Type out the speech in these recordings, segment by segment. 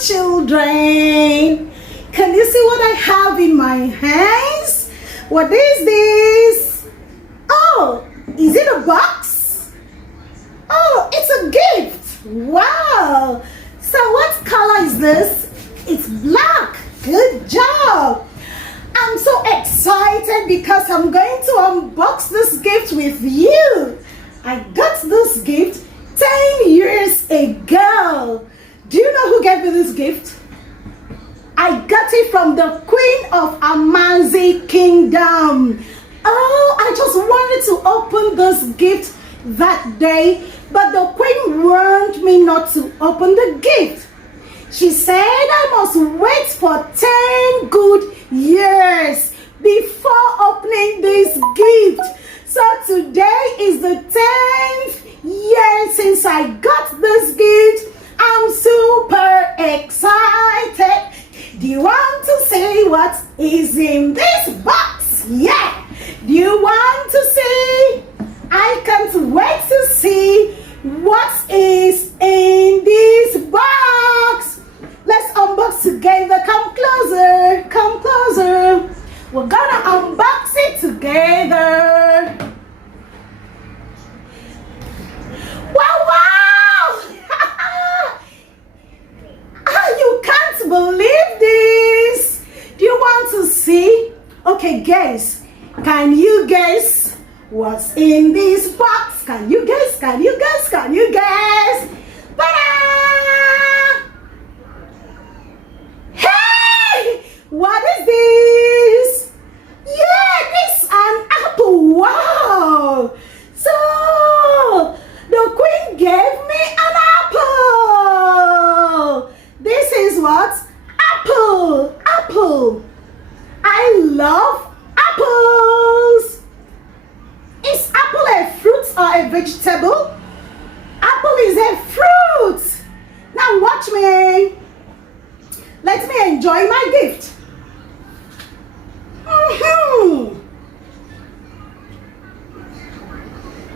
children. Can you see what I have in my hands? What is this? Oh, is it a box? Oh, it's a gift. Wow. So what color is this? It's black. Good job. I'm so excited because I'm going to unbox this gift with you. I got this gift 10 years ago. Do you know who gave me this gift? I got it from the Queen of Amanzi Kingdom. Oh, I just wanted to open this gift that day, but the Queen warned me not to open the gift. She said I must wait for 10 good years before opening this gift. So today is the 10th year since I got this gift. I'm super excited. Do you want to see what is in this box? Yeah. Do you want to see? I can't wait to see what is in this box. Let's unbox together. Come closer. Come closer. We're gonna unbox it together. Wow, wow! You can't believe this. Do you want to see? Okay, guys. Can you guess what's in this box? Can you guess? Can you guess? Can you guess? Ta-da! Hey! What is this? Yeah, this is an apple. Wow! So, the Queen gave me an apple. This is what? Apple. Apple. I love apples. Is apple a fruit or a vegetable? Apple is a fruit. Now watch me. Let me enjoy my gift.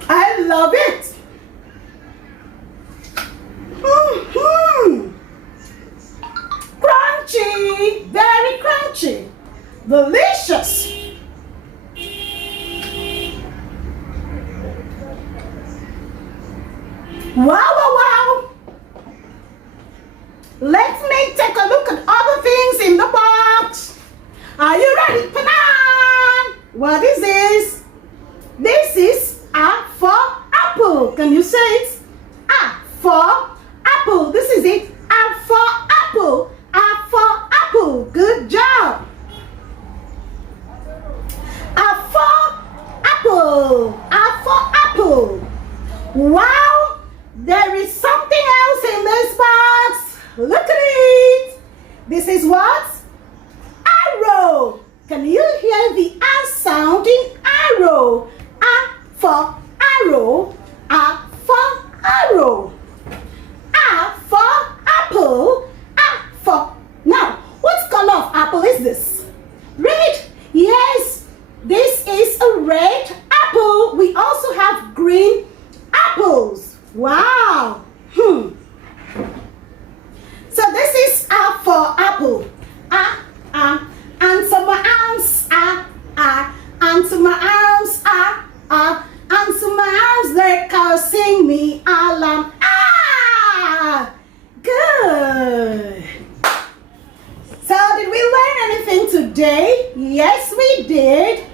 I love it. Crunchy, very crunchy, delicious. Wow, wow, wow. Let me take a look at other things in the box. Are you ready? Panan! What is this? This is A for apple. Can you say it? A for apple. This is it. A for apple. A for apple. Good job. A for apple. A for apple. Wow. There is something else in this box. Look at it. This is what? Arrow. Can you hear the A sound in arrow? A for arrow. A for arrow. A for apple. A for. Now, what color of apple is this? Red. Yes, this is a red apple. We also have green apples. Wow. So this is A for apple. And to my arms, and to my arms, and to my arms, they're causing me alarm. Good. So did we learn anything today? Yes, we did.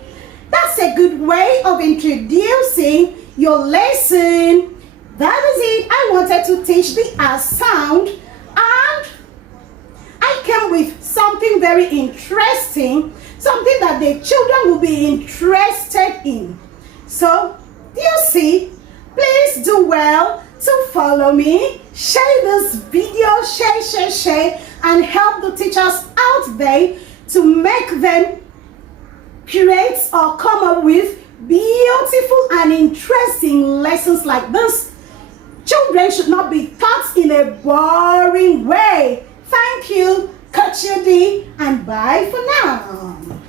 That's a good way of introducing your lesson. That is it. I wanted to teach the A sound, and I came with something very interesting, something that the children will be interested in. So, do you see? Please do well to follow me, share this video, share, and help the teachers out there to make them create or come up with beautiful and interesting lessons like this. Children should not be taught in a boring way. Thank you, Coach Judy, and bye for now.